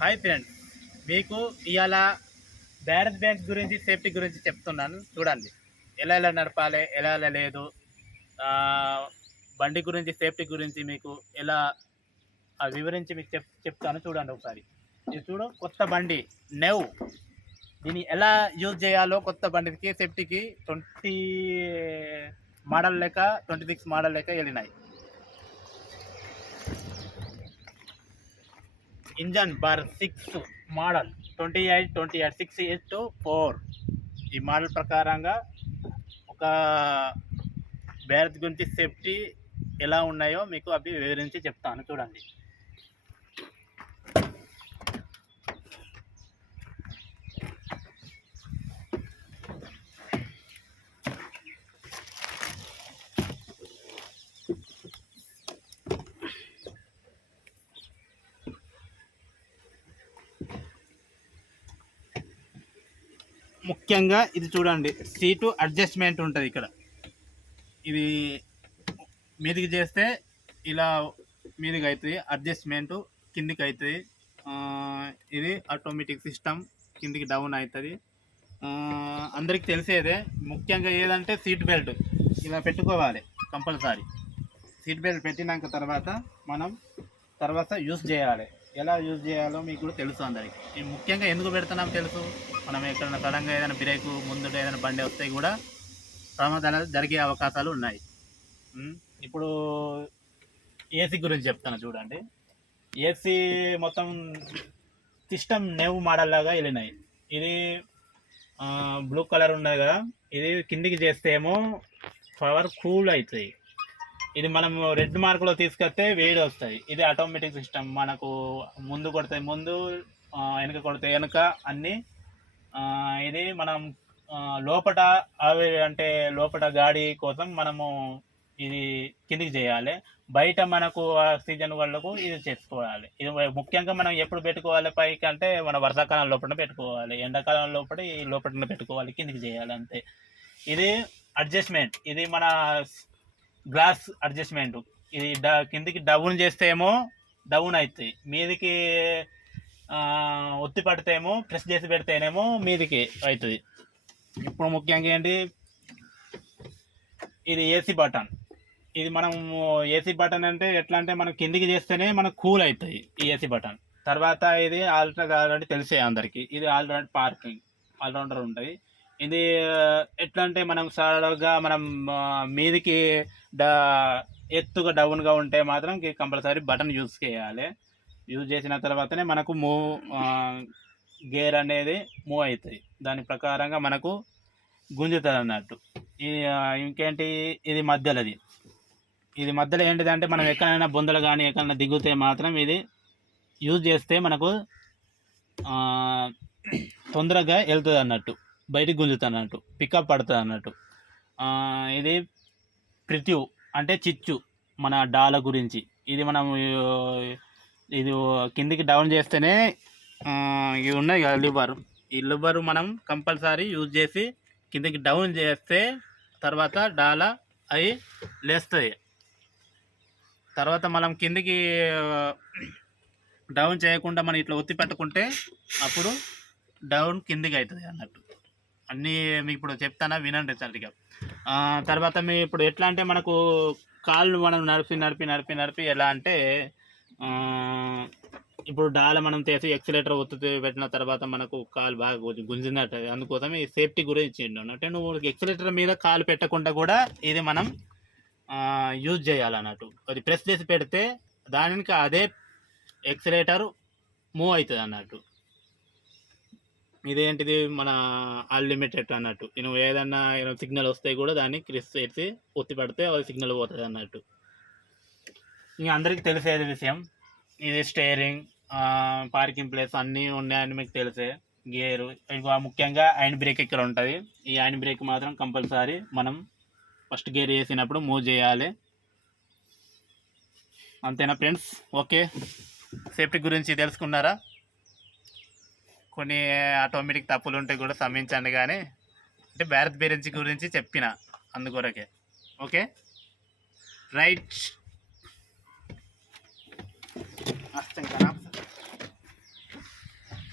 Hi friends, మీకు ఇవాళ Bharat bank గురించి సేఫ్టీ గురించి చెప్తున్నాను. చూడండి, ఎలా ఎలా నడపాలి, ఎలా ఎలా లేదు, ఆ, బండి గురించి సేఫ్టీ గురించి మీకు ఎలా వివరించి మీకు చెప్తాను. చూడండి ఒకసారి. ఇది చూడు, కొత్త బండి నెవ్. దీన్ని ఎలా యూజ్ చేయాలో కొత్త బండికి సేఫ్టీకి 20 మోడల్ లెక్క 26 మోడల్ లెక్క వెళ్ళినాయి. ఇంజన్ బార్ 6 మోడల్ 28 6 ఈ మోడల్ ప్రకారంగా ఒక భారత్ గురించి సేఫ్టీ ఎలా ఉన్నాయో మీకు అవి వివరించి చెప్తాను. చూడండి. ముఖ్యంగా ఇది చూడండి, సీటు అడ్జస్ట్మెంట్ ఉంటుంది ఇక్కడ. ఇది మీదికి చేస్తే ఇలా మీదికి అవుతుంది, అడ్జస్ట్మెంట్ కిందికి అవుతుంది. ఇది ఆటోమేటిక్ సిస్టమ్, కిందికి డౌన్ అవుతుంది. అందరికి తెలిసేదే. ముఖ్యంగా ఏదంటే సీట్ బెల్ట్ ఇలా పెట్టుకోవాలి కంపల్సరీ. సీట్ బెల్ట్ పెట్టినాక తర్వాత మనం యూజ్ చేయాలి. ఎలా యూజ్ చేయాలో మీకు కూడా తెలుసు అందరికి. ఈ ముఖ్యంగా ఎందుకు పెడుతున్నాం తెలుసు. మనం ఎక్కడైనా సడన్గా ఏదైనా బ్రేకు ముందు ఏదైనా బండి వస్తే కూడా ప్రమాదాలు జరిగే అవకాశాలు ఉన్నాయి. ఇప్పుడు ఏసీ గురించి చెప్తాను. చూడండి, ఏసీ మొత్తం సిస్టమ్ నెవ్ మోడల్ లాగా వెళ్ళినాయి. ఇది బ్లూ కలర్ ఉన్నది కదా, ఇది కిందికి చేస్తే ఏమో పవర్ కూల్ అవుతుంది. ఇది మనం రెడ్ మార్కులో తీసుకొస్తే వేడి వస్తుంది. ఇది ఆటోమేటిక్ సిస్టమ్. మనకు ముందు కొడితే ముందు, వెనక కొడితే వెనక అన్నీ. ఇది మనం లోపట అంటే లోపట గాడి కోసం మనము ఇది కిందికి చేయాలి. బయట మనకు ఆక్సిజన్ వాళ్ళకు ఇది చేసుకోవాలి. ఇది ముఖ్యంగా మనం ఎప్పుడు పెట్టుకోవాలి పైకి అంటే మన వర్షాకాలం లోపల పెట్టుకోవాలి, ఎండాకాలం లోపల ఈ లోపల పెట్టుకోవాలి, కిందికి చేయాలి అంతే. ఇది అడ్జస్ట్మెంట్, ఇది మన గ్లాస్ అడ్జస్ట్మెంట్. ఇది కిందికి డౌన్ చేస్తే ఏమో డౌన్ అవుతుంది, మీదికి ఒత్తి పడితేమో ప్రెస్ చేసి పెడితేనేమో మీదికి అవుతుంది. ఇప్పుడు ముఖ్యంగా ఏంటి, ఇది ఏసీ బటన్. ఇది మనం ఏసీ బటన్ అంటే ఎట్లా అంటే మనం కిందికి చేస్తేనే మనకు కూల్ అవుతుంది ఈ ఏసీ బటన్. తర్వాత ఇది ఆల్రెడీ తెలిసే అందరికీ, ఇది ఆల్రౌండ్ పార్కింగ్ ఆల్రౌండర్ ఉంటుంది. ఇది ఎట్లా అంటే మనం సడన్గా మనం మీదికి ఎత్తుగా డౌన్గా ఉంటే మాత్రం కంపల్సరీ బటన్ యూజ్ చేయాలి. యూజ్ చేసిన తర్వాతనే మనకు గేర్ అనేది మూవ్ అవుతుంది. దాని ప్రకారంగా మనకు గుంజుతుంది అన్నట్టు. ఇంకేంటి, ఇది మధ్యలోది. ఇది మధ్యలో ఏంటిదంటే మనం ఎక్కడైనా బొందలు కానీ ఎక్కడైనా దిగుతే మాత్రం ఇది యూజ్ చేస్తే మనకు తొందరగా వెళ్తుంది అన్నట్టు, బయటికి గుంజుతుంది అన్నట్టు, పికప్ పడుతుంది అన్నట్టు. ఇది ప్రిట్యూ అంటే చిచ్చు మన డాల గురించి. ఇది మనం ఇది కిందికి డౌన్ చేస్తేనే ఇవి ఉన్నాయి కదా లివర్, ఈ లివర్ మనం కంపల్సరీ యూజ్ చేసి కిందికి డౌన్ చేస్తే తర్వాత డాల అవి లేస్తుంది. తర్వాత మనం కిందికి డౌన్ చేయకుండా మనం ఇట్లా ఒత్తి పెట్టుకుంటే అప్పుడు డౌన్ కిందికి అవుతుంది అన్నట్టు. అన్నీ మీకు ఇప్పుడు చెప్తానా, వినండి సరిగ్గా. తర్వాత మీ ఇప్పుడు ఎట్లా అంటే మనకు కాళ్ళు మనం నడిపి ఎలా అంటే ఇప్పుడు డాల మనం చేసి ఎక్సిలేటర్ ఒత్తి పెట్టిన తర్వాత మనకు కాలు బాగా గుంజినట్టు. అందుకోసం ఈ సేఫ్టీ గురించి ఇచ్చిండు. అంటే నువ్వు ఎక్సిలేటర్ మీద కాలు పెట్టకుండా కూడా ఇది మనం యూజ్ చేయాలన్నట్టు. అది ప్రెస్ చేసి పెడితే దానికి అదే ఎక్సిలేటర్ మూవ్ అవుతుంది అన్నట్టు. ఇదేంటిది మన అన్లిమిటెడ్ అన్నట్టు. నువ్వు ఏదన్నా సిగ్నల్ వస్తే కూడా దాన్ని క్రిస్ చేసి ఒత్తి పడితే అది సిగ్నల్ పోతుంది అన్నట్టు. ఇంక అందరికీ తెలిసేది విషయం. ఇది స్టీరింగ్, పార్కింగ్ ప్లేస్ అన్నీ ఉన్నాయని మీకు తెలిసే. గేరు, ఇంకా ముఖ్యంగా హ్యాండ్ బ్రేక్ ఇక్కడ ఉంటుంది. ఈ హ్యాండ్ బ్రేక్ మాత్రం కంపల్సరీ మనం ఫస్ట్ గేర్ వేసినప్పుడు మూవ్ చేయాలి. అంతేనా ఫ్రెండ్స్? ఓకే, సేఫ్టీ గురించి తెలుసుకున్నారా? కొన్ని ఆటోమేటిక్ తప్పులు ఉంటే కూడా క్షమించండి, కానీ అంటే భారత్ గురించి చెప్పిన అందుకొరకే. Okay, right.